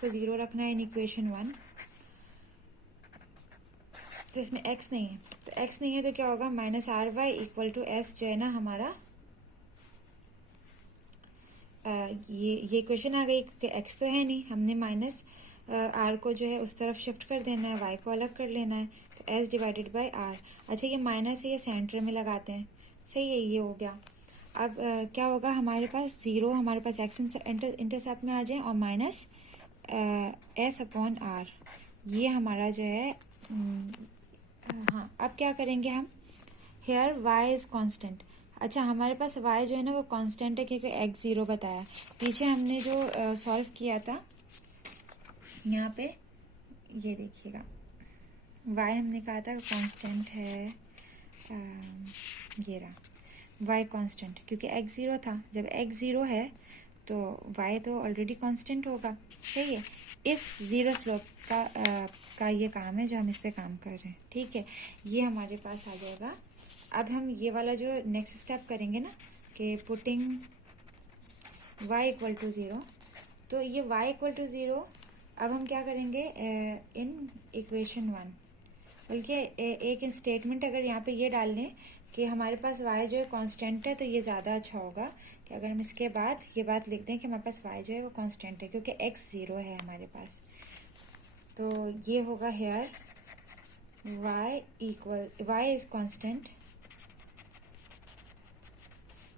को 0 रखना है इन इक्वेशन 1। तो इसमें x नहीं है, तो x नहीं है तो क्या होगा, minus R Y equal to S जो है ना हमारा ये इक्वेशन आ गई, क्योंकि x तो है नहीं, हमने माइनस आर को जो है उस तरफ शिफ्ट कर देना है, y को अलग कर लेना है, तो s डिवाइडेड बाई आर। अच्छा ये माइनस है, ये सेंटर में लगाते हैं, सही है, ये हो गया। अब क्या होगा, हमारे पास 0 हमारे पास x इंटरसेप्ट में आ जाए और माइनस s अपॉन आर, ये हमारा जो है हाँ। अब क्या करेंगे हम, हेयर y इज कांस्टेंट। अच्छा हमारे पास y जो है ना वो कांस्टेंट है, क्योंकि x 0 बताया। पीछे हमने जो सॉल्व किया था यहाँ पे, ये देखिएगा y हमने कहा था कांस्टेंट है, ये रहा y कांस्टेंट, क्योंकि x 0 था। जब x 0 है तो y तो ऑलरेडी कांस्टेंट होगा, सही है। इस जीरो स्लोप का ये काम है जो हम इस पे काम कर रहे हैं, ठीक है। ये हमारे पास आ जाएगा। अब हम ये वाला जो नेक्स्ट स्टेप करेंगे ना, कि पुटिंग y इक्वल टू 0, तो ये y इक्वल टू 0 अब हम क्या करेंगे इन इक्वेशन 1, बल्कि एक स्टेटमेंट अगर यहाँ पे ये डाल लें कि हमारे पास y जो है कांस्टेंट है, तो ये ज़्यादा अच्छा होगा कि अगर हम इसके बाद ये बात लिख दें कि हमारे पास y जो है वो कांस्टेंट है, क्योंकि x 0 है हमारे पास। तो ये होगा here y is constant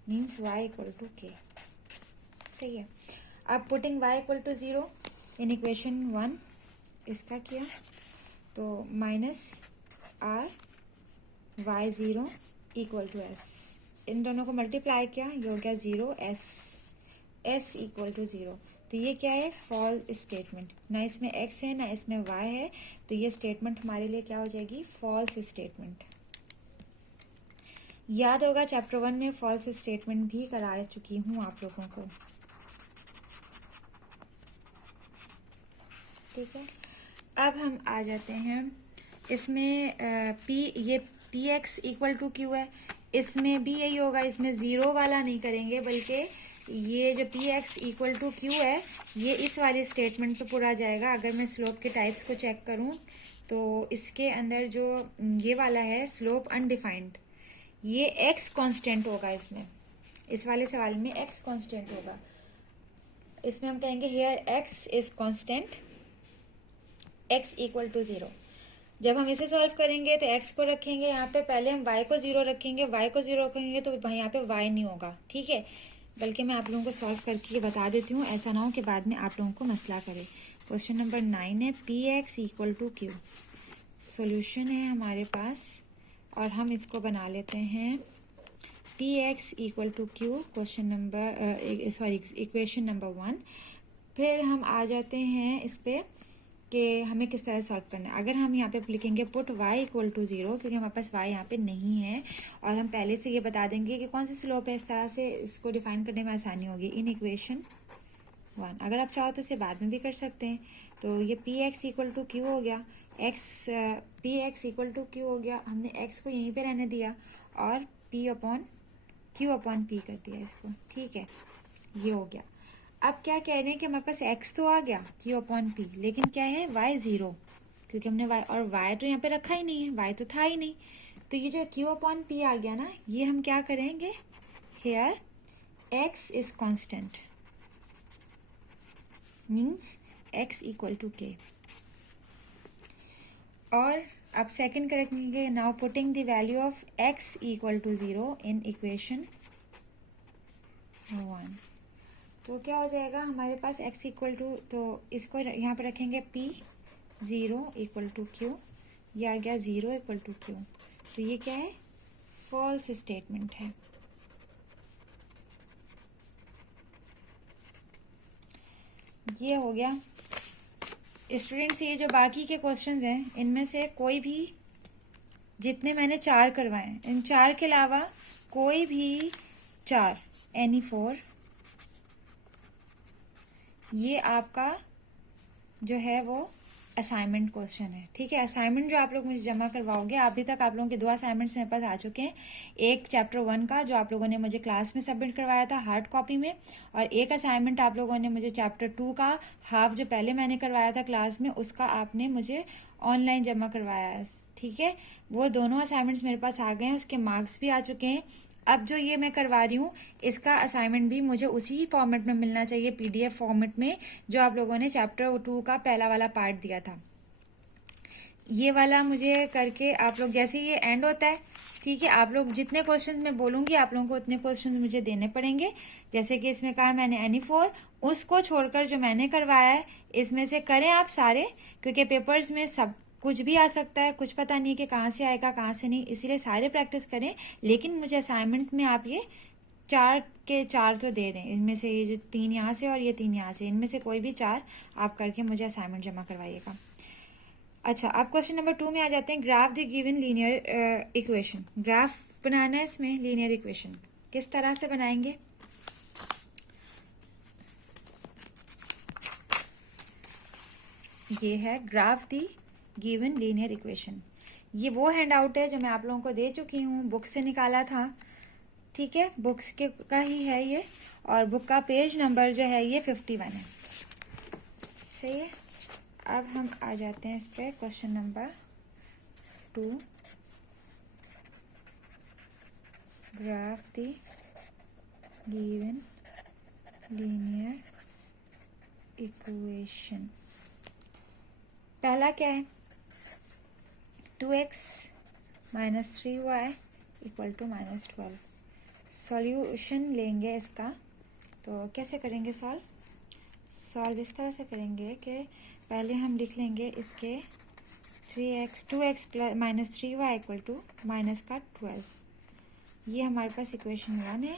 means y equal to k, सही है। अब putting y equal to 0 in equation 1 इसका किया, तो minus r y 0 equal to s, इन दोनों को मल्टीप्लाई किया, ये हो गया 0 s इक्वल टू 0। तो ये क्या है, फॉल्स स्टेटमेंट, ना इसमें x है ना इसमें y है, तो ये स्टेटमेंट हमारे लिए क्या हो जाएगी, फॉल्स स्टेटमेंट। याद होगा चैप्टर 1 में फॉल्स स्टेटमेंट भी करा चुकी हूँ आप लोगों को, ठीक है। अब हम आ जाते हैं इसमें ये p x equal to q है, इसमें भी यही होगा, इसमें 0 वाला नहीं करेंगे, बल्कि ये जो p x equal to q है ये इस वाले स्टेटमेंट पे पूरा जाएगा। अगर मैं स्लोप के टाइप्स को चेक करूं तो इसके अंदर जो ये वाला है स्लोप अनडिफाइंड, ये एक्स कांस्टेंट होगा, इसमें इस वाले सवाल में एक्स कांस्टेंट होगा। इसमें हम कहेंगे here x is constant, x equal to 0। जब हम इसे सॉल्व करेंगे तो x को रखेंगे यहाँ पे, पहले हम y को 0 रखेंगे, y को 0 रखेंगे तो यहाँ पे y नहीं होगा, ठीक है। बल्कि मैं आप लोगों को सॉल्व करके बता देती हूँ, ऐसा ना हो कि बाद में आप लोगों को मसला करे। क्वेश्चन नंबर 9 है p x equal to q, solution है हमारे पास, और हम इसको बना लेते हैं p x equal to q, question number equation number 1। फिर हम आ जाते हैं इस पे कि हमें किस तरह सॉल्व करना है। अगर हम यहाँ पे लिखेंगे पुट y इक्वल टू 0, क्योंकि हमारे पास y यहाँ पे नहीं है, और हम पहले से ये बता देंगे कि कौन सी स्लोप है, इस तरह से इसको डिफाइन करने में आसानी होगी इन इक्वेशन 1। अगर आप चाहो तो इसे बाद में भी कर सकते हैं। तो ये p x equal to q हो गया, p x equal to q हो गया, हमने x को यहीं पर रहने दिया और क्यू अपॉन पी कर दिया इसको, ठीक है, ये हो गया। अब क्या कह रहे हैं कि हमारे पास x तो आ गया q अपॉन पी, लेकिन क्या है y 0, क्योंकि हमने y और y तो यहाँ पे रखा ही नहीं है, y तो था ही नहीं। तो ये जो q अपॉन पी आ गया ना, ये हम क्या करेंगे, here x is constant means x equal to k। और अब सेकंड करेंगे, now putting the value of x equal to 0 in equation 1, तो क्या हो जाएगा हमारे पास x इक्वल टू, तो इसको यहाँ पे रखेंगे p 0 इक्वल टू क्यू, ये आ गया 0 इक्वल टू क्यू। तो ये क्या है, फॉल्स स्टेटमेंट है। ये हो गया स्टूडेंट्स। ये जो बाकी के क्वेश्चंस हैं इनमें से कोई भी, जितने मैंने 4 करवाए, इन 4 के अलावा कोई भी 4 एनी 4, ये आपका जो है वो असाइनमेंट क्वेश्चन है, ठीक है। असाइनमेंट जो आप लोग मुझे जमा करवाओगे, अभी तक आप लोगों के 2 असाइनमेंट्स मेरे पास आ चुके हैं। एक चैप्टर 1 का जो आप लोगों ने मुझे क्लास में सबमिट करवाया था हार्ड कॉपी में, और एक असाइनमेंट आप लोगों ने मुझे चैप्टर 2 का हाफ जो पहले मैंने करवाया था क्लास में, उसका आपने मुझे ऑनलाइन जमा करवाया है, ठीक है। वो दोनों असाइनमेंट्स मेरे पास आ गए हैं, उसके मार्क्स भी आ चुके हैं। अब जो ये मैं करवा रही हूँ, इसका असाइनमेंट भी मुझे उसी फॉर्मेट में मिलना चाहिए, PDF फॉर्मेट में, जो आप लोगों ने चैप्टर 2 का पहला वाला पार्ट दिया था। ये वाला मुझे करके आप लोग, जैसे ये एंड होता है, ठीक है, आप लोग जितने क्वेश्चंस मैं बोलूँगी आप लोगों को उतने क्वेश्चंस मुझे देने पड़ेंगे। जैसे कि इसमें कहा मैंने Any4, उसको छोड़कर जो मैंने करवाया है इसमें से करें आप सारे, क्योंकि पेपर्स में सब कुछ भी आ सकता है, कुछ पता नहीं कि कहाँ से आएगा कहाँ से नहीं, इसीलिए सारे प्रैक्टिस करें। लेकिन मुझे असाइनमेंट में आप ये 4 के 4 तो दे दें, इनमें से ये जो 3 यहाँ से और ये 3 यहाँ से, इनमें से कोई भी 4 आप करके मुझे असाइनमेंट जमा करवाइएगा। अच्छा, अब क्वेश्चन नंबर 2 में आ जाते हैं। Graph the given linear equation. Graph बनाना है इसमें लीनियर इक्वेशन, किस तरह से बनाएंगे? ये है graph the given linear equation. ये वो हैंड आउट है जो मैं आप लोगों को दे चुकी हूँ, बुक से निकाला था, ठीक है, बुक्स के का ही है ये, और बुक का पेज नंबर जो है ये 51 है, सही है। अब हम आ जाते हैं इस पे, question number 2। Graph the given linear equation. पहला क्या है? 2x minus 3y equal to -12। Solution लेंगे इसका, तो कैसे करेंगे सॉल्व इस तरह से करेंगे कि पहले हम लिख लेंगे इसके 2x minus 3y equal to minus का 12। ये हमारे पास इक्वेशन 1 है।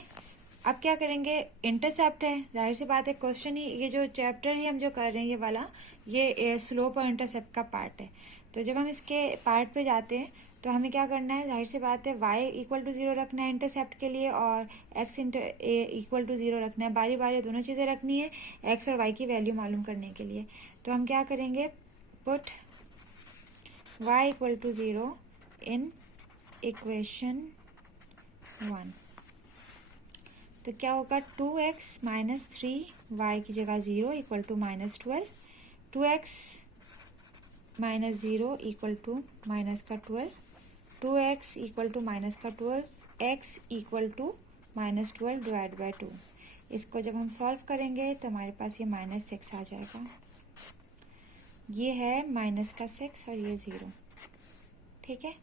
अब क्या करेंगे? इंटरसेप्ट है, जाहिर सी बात है, क्वेश्चन ही ये जो चैप्टर ही हम जो कर रहे हैं ये वाला, ये स्लोप और इंटरसेप्ट का पार्ट है। तो जब हम इसके पार्ट पे जाते हैं तो हमें क्या करना है, जाहिर सी बात है, y इक्वल टू 0 रखना है इंटरसेप्ट के लिए, और x इक्वल टू 0 रखना है। बारी बारी दोनों चीज़ें रखनी है x और y की वैल्यू मालूम करने के लिए। तो हम क्या करेंगे, put y equal to 0 in equation 1। तो क्या होगा, 2x माइनस 3y की जगह 0 equal to -12, 2x minus 0 equal to minus का 12, 2x इक्वल टू माइनस का 12, x equal to -12 divide by 2। इसको जब हम सॉल्व करेंगे तो हमारे पास ये -6 आ जाएगा। ये है माइनस का 6 और ये 0, ठीक है।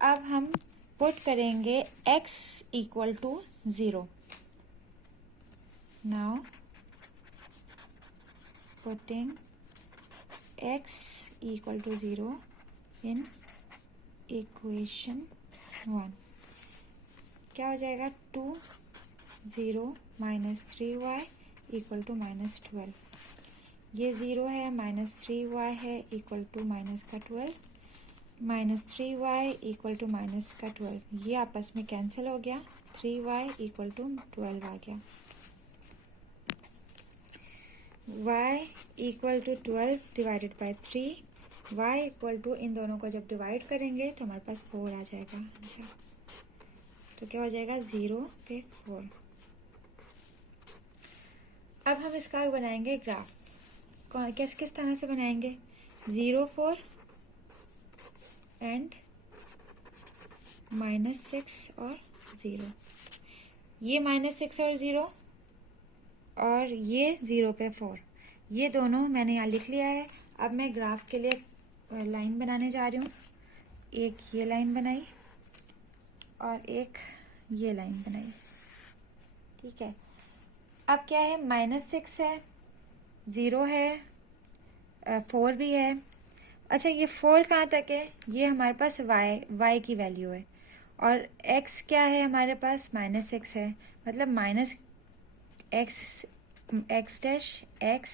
अब हम पुट करेंगे x equal to 0। Now putting x equal to 0 in equation 1, क्या हो जाएगा, 2 0 माइनस 3y इक्वल टू -12। ये 0 है, -3y है इक्वल टू माइनस का 12, -3y इक्वल टू माइनस का 12। ये आपस में कैंसिल हो गया, 3y इक्वल टू 12 आ गया। y equal to 12 divided by 3, y equal to, इन दोनों को जब डिवाइड करेंगे तो हमारे पास 4 आ जाएगा आंसर। तो क्या हो जाएगा, 0 पे 4। अब हम इसका बनाएंगे ग्राफ। किस तरह से बनाएंगे, 0 4 एंड -6 और 0। ये -6 और 0 और ये 0 पे 4, ये दोनों मैंने यहाँ लिख लिया है। अब मैं ग्राफ के लिए लाइन बनाने जा रही हूँ। एक ये लाइन बनाई और एक ये लाइन बनाई, ठीक है। अब क्या है, -6 है, 0 है, 4 भी है। अच्छा, ये 4 कहाँ तक है, ये हमारे पास y की वैल्यू है, और x क्या है हमारे पास, -6 है, मतलब x डैश x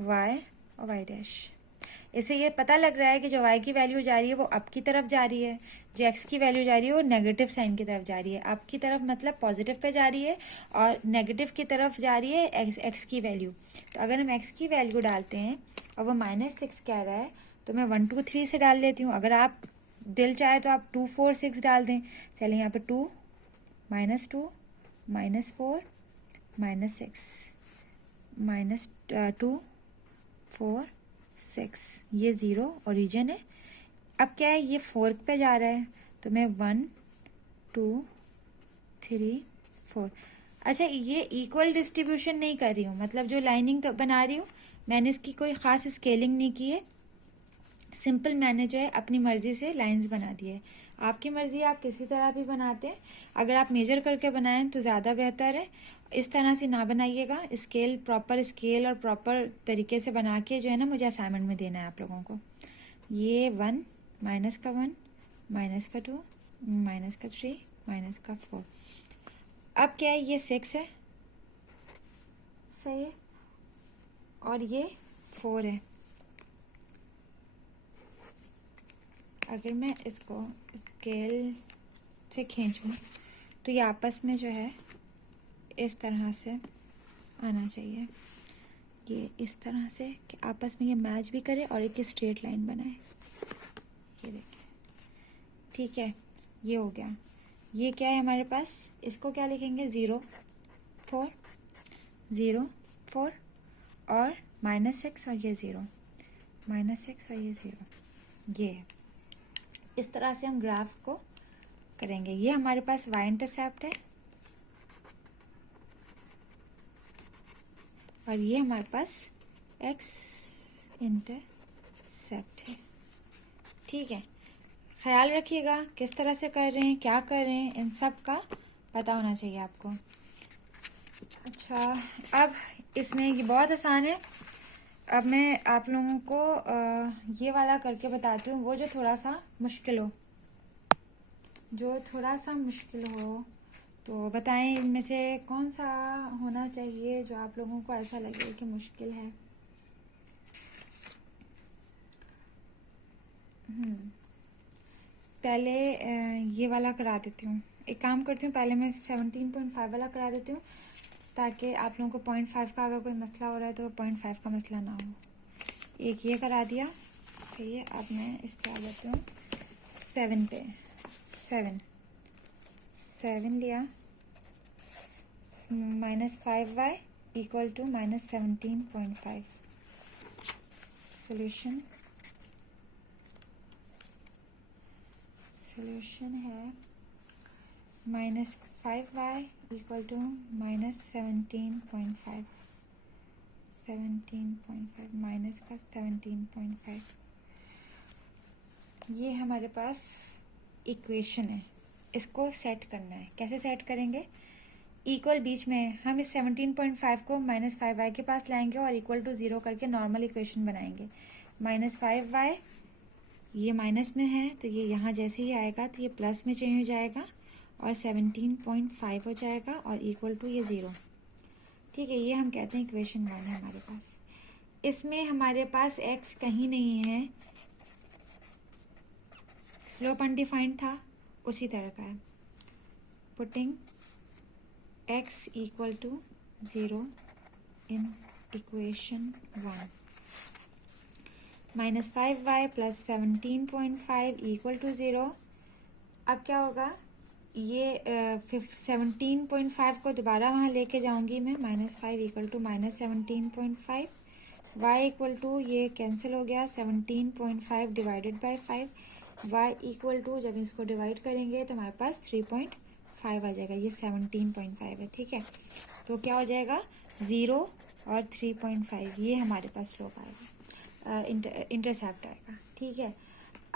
y और y डैश। इससे ये पता लग रहा है कि जो y की वैल्यू जा रही है वो अप की तरफ जा रही है, जो x की वैल्यू जा रही है वो नेगेटिव साइन की तरफ जा रही है। अप की तरफ मतलब पॉजिटिव पे जा रही है, और नेगेटिव की तरफ जा रही है x की वैल्यू। तो अगर हम x की वैल्यू डालते हैं और वो -6 कह रहा है, तो मैं 1 2 3 से डाल लेती हूँ। अगर आप दिल चाहे तो आप 2 4 6 डाल दें। चलिए यहाँ पे 2 -2 -4 -6 -2 4 6, ये 0 ओरिजिन है। अब क्या है, ये 4 पे जा रहा है, तो मैं 1 2 3 4। अच्छा, ये इक्वल डिस्ट्रीब्यूशन नहीं कर रही हूँ, मतलब जो लाइनिंग बना रही हूँ मैंने इसकी कोई ख़ास स्केलिंग नहीं की है। सिंपल मैंने जो है अपनी मर्ज़ी से लाइंस बना दी है। आपकी मर्ज़ी, आप किसी तरह भी बनाते हैं। अगर आप मेजर करके बनाएं तो ज़्यादा बेहतर है। इस तरह से ना बनाइएगा। स्केल, प्रॉपर स्केल और प्रॉपर तरीके से बना के जो है ना मुझे असाइनमेंट में देना है आप लोगों को। ये 1 -1 -2 -3 -4। अब क्या है, ये 6 है, सही है, और ये 4 है। अगर मैं इसको स्केल से खींचूं तो ये आपस में जो है इस तरह से आना चाहिए, ये इस तरह से कि आपस में ये मैच भी करे और एक स्ट्रेट लाइन बनाए। ये देखिए, ठीक है, ये हो गया। ये क्या है हमारे पास, इसको क्या लिखेंगे, 0 4 0 4 और -6 और ये 0 -6 और ये 0, ये है। इस तरह से हम ग्राफ को करेंगे। ये हमारे पास y इंटरसेप्ट है और ये हमारे पास x इंटरसेप्ट है। ठीक है, ख्याल रखिएगा किस तरह से कर रहे हैं, क्या कर रहे हैं, इन सब का पता होना चाहिए आपको। अच्छा, अब इसमें ये बहुत आसान है। अब मैं आप लोगों को ये वाला करके बताती हूँ, वो जो थोड़ा सा मुश्किल हो, तो बताएं इनमें से कौन सा होना चाहिए जो आप लोगों को ऐसा लगे कि मुश्किल है। पहले ये वाला करा देती हूँ। एक काम करती हूँ, पहले मैं 17.5 वाला करा देती हूँ ताकि आप लोगों को 0.5 का अगर कोई मसला हो रहा है तो 0.5 का मसला ना हो। एक ये करा दिया, सही है। अब मैं इस पे आ जाती हूँ 7 पे। 7 लिया, -5y इक्वल टू -17.5। सोल्यूशन है -5y इक्वल टू -17.5। 17.5 माइनस का 17.5, ये हमारे पास इक्वेशन है। इसको सेट करना है। कैसे सेट करेंगे, इक्वल बीच में है, हम इस 17.5 को -5y के पास लाएंगे और इक्वल टू 0 करके नॉर्मल इक्वेशन बनाएंगे। -5y ये माइनस में है तो ये यहाँ जैसे ही आएगा तो ये प्लस में चेंज हो जाएगा और 17.5 हो जाएगा और इक्वल टू ये 0। ठीक है, ये हम कहते हैं इक्वेशन 1 है हमारे पास। इसमें हमारे पास x कहीं नहीं है, स्लोप अनडिफाइंड था, उसी तरह का है। Putting x equal to 0 in equation 1, -5y plus 17.5 equal to 0। अब क्या होगा, ये 17.5 को दोबारा वहाँ लेके जाऊंगी मैं, -5 equal to -17.5, y equal to ये कैंसिल हो गया, 17.5 divided by 5, y equal to जब इसको डिवाइड करेंगे तो हमारे पास 3.5 आ जाएगा। ये 17.5 है, ठीक है। तो क्या हो जाएगा, 0 और 3.5, ये हमारे पास स्लोप आएगा, इंटरसेप्ट आएगा। ठीक है,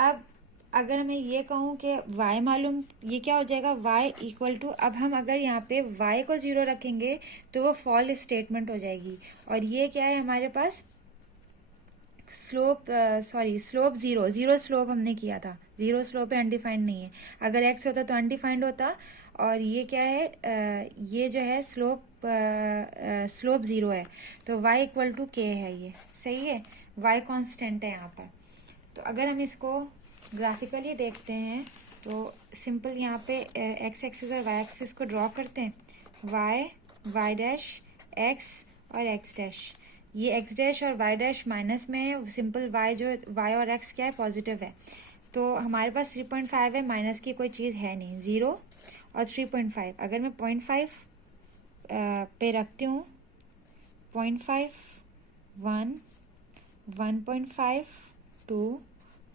अब अगर मैं ये कहूँ कि y मालूम, ये क्या हो जाएगा, y इक्वल टू, अब हम अगर यहाँ पे y को 0 रखेंगे तो वो फॉल स्टेटमेंट हो जाएगी। और ये क्या है हमारे पास, स्लोप 0 स्लोप हमने किया था, 0 स्लोप है, अनडिफाइंड नहीं है। अगर x होता तो अनडिफाइंड होता। और ये क्या है, ये जो है स्लोप 0 है, तो y इक्वल टू k है, ये सही है। y कांस्टेंट है यहाँ पर। तो अगर हम इसको ग्राफिकली देखते हैं तो सिंपल यहाँ पे x एक्सिस और y एक्सिस को ड्रॉ करते हैं, y डैश x और x डैश, ये एक्स डैश और वाई डैश माइनस में है, सिंपल वाई जो वाई और एक्स क्या है पॉजिटिव है, तो हमारे पास 3.5 है, माइनस की कोई चीज़ है नहीं, 0 और 3.5। अगर मैं 0.5 पे रखती हूँ, 0.5 1 1.5 2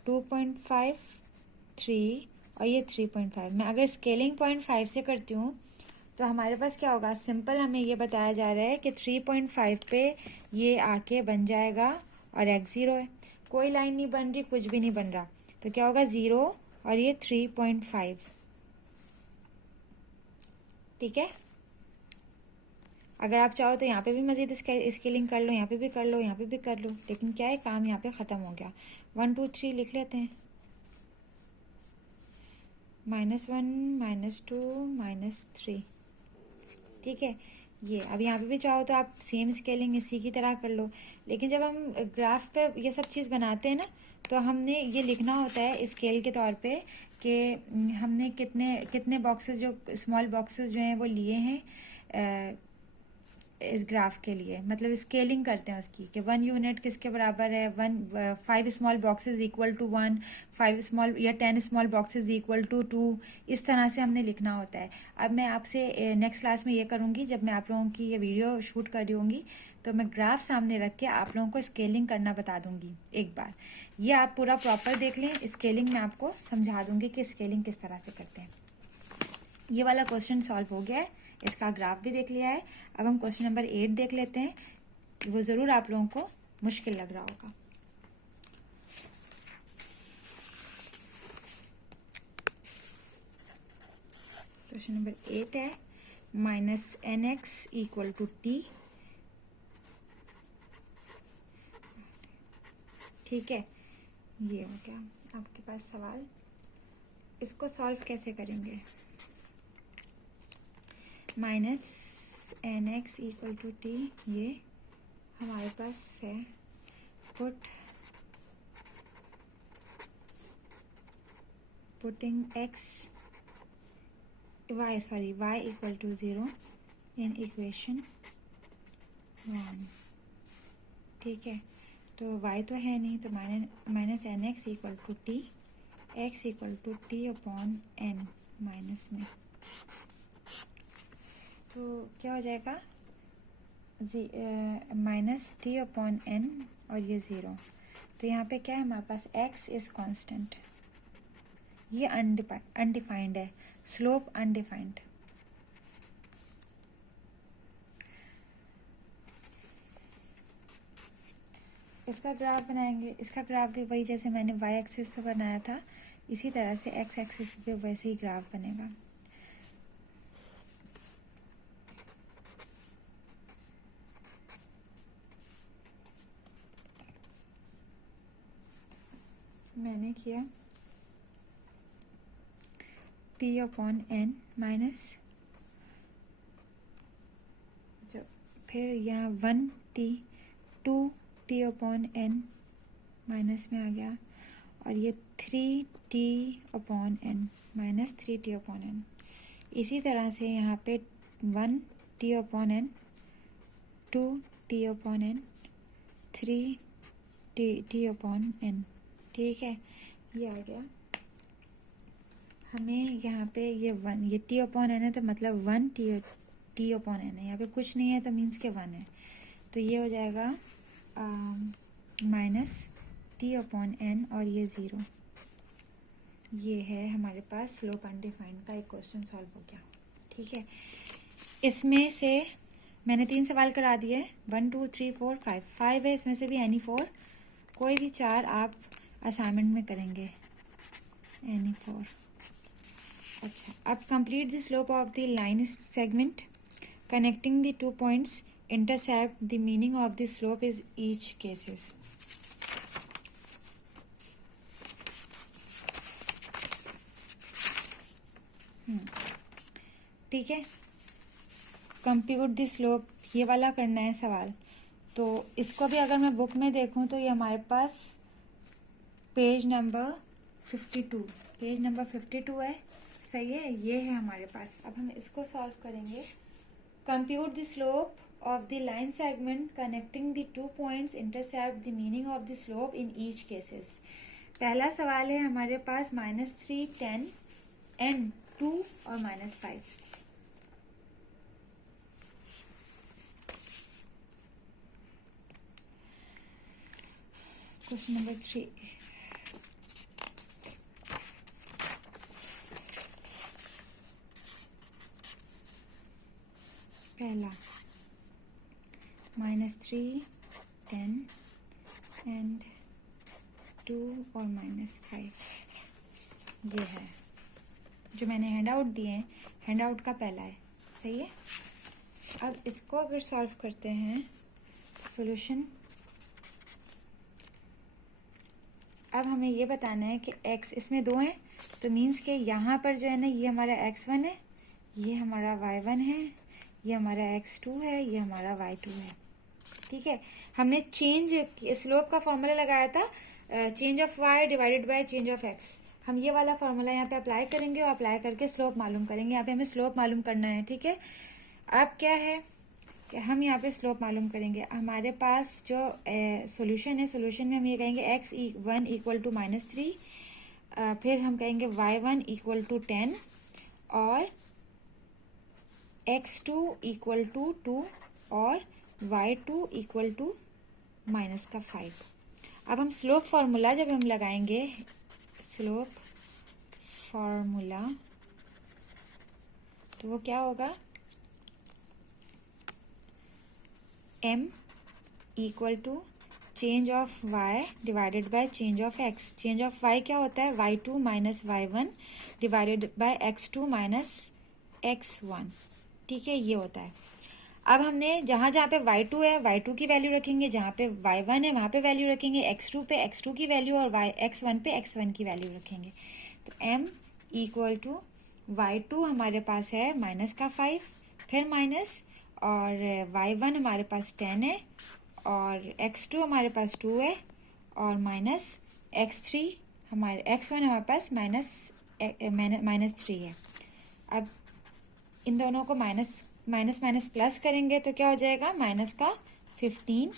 2.5 3 और ये 3.5। मैं अगर स्केलिंग 0.5 से करती हूँ तो हमारे पास क्या होगा, सिंपल हमें ये बताया जा रहा है कि 3.5 पे ये आके बन जाएगा और x 0 है, कोई लाइन नहीं बन रही, कुछ भी नहीं बन रहा, तो क्या होगा 0 और ये 3.5। ठीक है, अगर आप चाहो तो यहाँ पे भी मज़ीद स्केलिंग कर लो, यहाँ पे भी कर लो, यहाँ पे भी कर लो, लेकिन क्या है काम यहाँ पे ख़त्म हो गया। 1 2 3 लिख लेते हैं, -1 -2 -3। ठीक है, ये अब यहाँ पे भी चाहो तो आप सेम स्केलिंग इसी की तरह कर लो, लेकिन जब हम ग्राफ पे ये सब चीज़ बनाते हैं ना, तो हमने ये लिखना होता है स्केल के तौर पे कि हमने कितने कितने बॉक्सेस, जो स्मॉल बॉक्सेस जो हैं वो लिए हैं इस ग्राफ के लिए, मतलब स्केलिंग करते हैं उसकी कि 1 यूनिट किसके बराबर है, 5 small boxes equal to 1, 5 small या 10 स्मॉल बॉक्सेस इक्वल टू 2, इस तरह से हमने लिखना होता है। अब मैं आपसे नेक्स्ट क्लास में ये करूँगी, जब मैं आप लोगों की ये वीडियो शूट कर रही होंगी तो मैं ग्राफ सामने रख के आप लोगों को स्केलिंग करना बता दूंगी एक बार। ये आप पूरा प्रॉपर देख लें, स्केलिंग में आपको समझा दूंगी कि स्केलिंग किस तरह से करते हैं। ये वाला क्वेश्चन सॉल्व हो गया है, इसका ग्राफ भी देख लिया है। अब हम क्वेश्चन नंबर 8 देख लेते हैं, वो ज़रूर आप लोगों को मुश्किल लग रहा होगा। क्वेश्चन नंबर 8 है -nx इक्वल टू t। ठीक है, ये हो गया आपके पास सवाल। इसको सॉल्व कैसे करेंगे, -nx इक्वल टू t, ये हमारे पास है, putting y equal to 0 in equation 1। ठीक है, तो y तो है नहीं, तो -nx equal to t, x equal to t upon n minus में, तो क्या हो जाएगा -t अपॉन n और ये 0। तो यहाँ पे क्या है हमारे पास, x इज कांस्टेंट, ये अनडिफाइंड है, स्लोप अनडिफाइंड। इसका ग्राफ बनाएंगे, इसका ग्राफ भी वही जैसे मैंने y एक्सिस पे बनाया था, इसी तरह से x एक्सिस पे वैसे ही ग्राफ बनेगा। मैंने किया t अपॉन n माइनस, जब फिर यहाँ 1t 2t upon n minus में आ गया, और ये 3t upon n minus 3t upon n। इसी तरह से यहाँ पे 1t upon n, 2t upon n, 3t upon n। ठीक है, ये आ गया। हमें यहाँ पे ये t अपॉन n है, तो मतलब 1t अपॉन n है, यहाँ पे कुछ नहीं है तो मीन्स के 1 है, तो ये हो जाएगा -t अपॉन n और ये 0। ये है हमारे पास स्लोप अनडिफाइंड का एक क्वेश्चन सॉल्व हो गया। ठीक है, इसमें से मैंने 3 सवाल करा दिए, 1 2 3 4 5 है, इसमें से भी एनी 4, कोई भी 4 आप असाइनमेंट में करेंगे, एनी 4। अच्छा, अब complete the slope of the line segment connecting the 2 points intercept, the meaning of the slope is each cases. ठीक है, कंप्यूट द स्लोप, ये वाला करना है सवाल। तो इसको भी अगर मैं बुक में देखूं तो ये हमारे पास पेज नंबर 52 है, सही है, ये है हमारे पास। अब हम इसको सॉल्व करेंगे। Compute the slope of the line segment connecting the 2 points intercept the meaning of the slope in each cases. पहला सवाल है हमारे पास -3, 10 and 2 और -5. Question number 3. पहला -3, 10 and 2 और -5. ये है जो मैंने हैंड आउट दिए हैं. हैंड आउट का पहला है. सही है. अब इसको अगर सॉल्व करते हैं सॉल्यूशन, अब हमें ये बताना है कि x इसमें 2 है तो मीन्स के यहाँ पर जो है ना ये हमारा x1 है, ये हमारा y1 है, ये हमारा x2 है, ये हमारा y2 है. ठीक है. हमने चेंज स्लोप का फॉर्मूला लगाया था, change of y divided by change of x. हम ये वाला फॉर्मूला यहाँ पे अप्लाई करेंगे और अप्लाई करके स्लोप मालूम करेंगे. यहाँ पे हमें स्लोप मालूम करना है. ठीक है. अब क्या है कि हम यहाँ पे स्लोप मालूम करेंगे. हमारे पास जो सॉल्यूशन है, सॉल्यूशन में हम ये कहेंगे x1 इक्वल टू -3, फिर हम कहेंगे y1 इक्वल टू 10 और x2 इक्वल टू 2 और y2 इक्वल टू -5. अब हम स्लोप फार्मूला जब हम लगाएंगे, स्लोप फार्मूला, तो वो क्या होगा, m equal to change of y divided by change of x. Change of y क्या होता है, y2 minus y1 divided by x2 minus x1. ठीक है, ये होता है. अब हमने जहाँ जहाँ पे y2 है y2 की वैल्यू रखेंगे, जहाँ पे y1 है वहाँ पे वैल्यू रखेंगे, x2 पे x2 की वैल्यू और x1 पे x1 की वैल्यू रखेंगे. तो m इक्वल टू y2 हमारे पास है -5, फिर माइनस, और y1 हमारे पास 10 है और x2 हमारे पास 2 है और माइनस x1 हमारे पास -3 है. अब इन दोनों को माइनस प्लस करेंगे तो क्या हो जाएगा, माइनस का 15,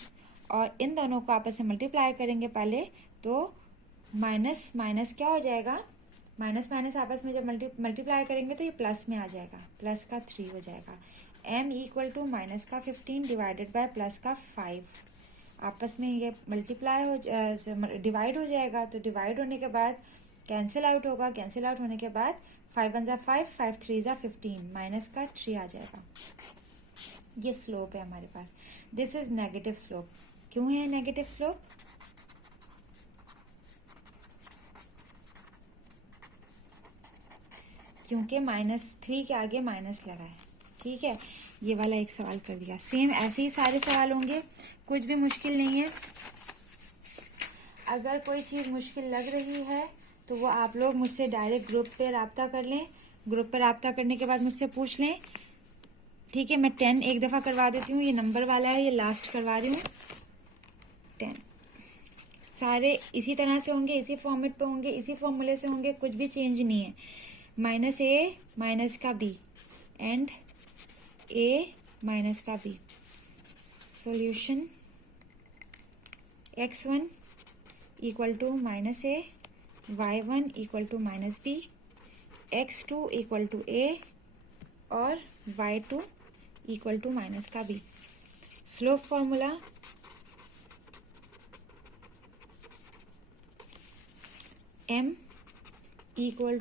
और इन दोनों को आपस में मल्टीप्लाई करेंगे पहले तो माइनस क्या हो जाएगा, माइनस आपस में जब मल्टीप्लाई करेंगे तो ये प्लस में आ जाएगा, प्लस का 3 हो जाएगा. m इक्वल टू माइनस का 15 डिवाइडेड बाय प्लस का 5. आपस में ये मल्टीप्लाई डिवाइड हो जाएगा. तो डिवाइड होने के बाद कैंसिल आउट होगा. कैंसिल आउट होने के बाद 5 1 5, 5 3 15, माइनस का 3 आ जाएगा. ये स्लोप है हमारे पास. This is negative slope. क्यों है नेगेटिव स्लोप, क्योंकि -3 के आगे माइनस लगा है. ठीक है, ये वाला एक सवाल कर दिया. सेम ऐसे ही सारे सवाल होंगे, कुछ भी मुश्किल नहीं है. अगर कोई चीज़ मुश्किल लग रही है तो वो आप लोग मुझसे डायरेक्ट ग्रुप पे राब्ता कर लें. ग्रुप पे राब्ता करने के बाद मुझसे पूछ लें. ठीक है, मैं 10 एक दफ़ा करवा देती हूँ. ये नंबर वाला है, ये लास्ट करवा रही हूँ. 10 सारे इसी तरह से होंगे, इसी फॉर्मेट पे होंगे, इसी फॉर्मूले से होंगे, कुछ भी चेंज नहीं है. -a माइनस का b एंड a माइनस का b. Solution x1 equal to -a, y1 equal to -b, x2 equal to a और y2 इक्वल टू माइनस का b. Slope formula m equal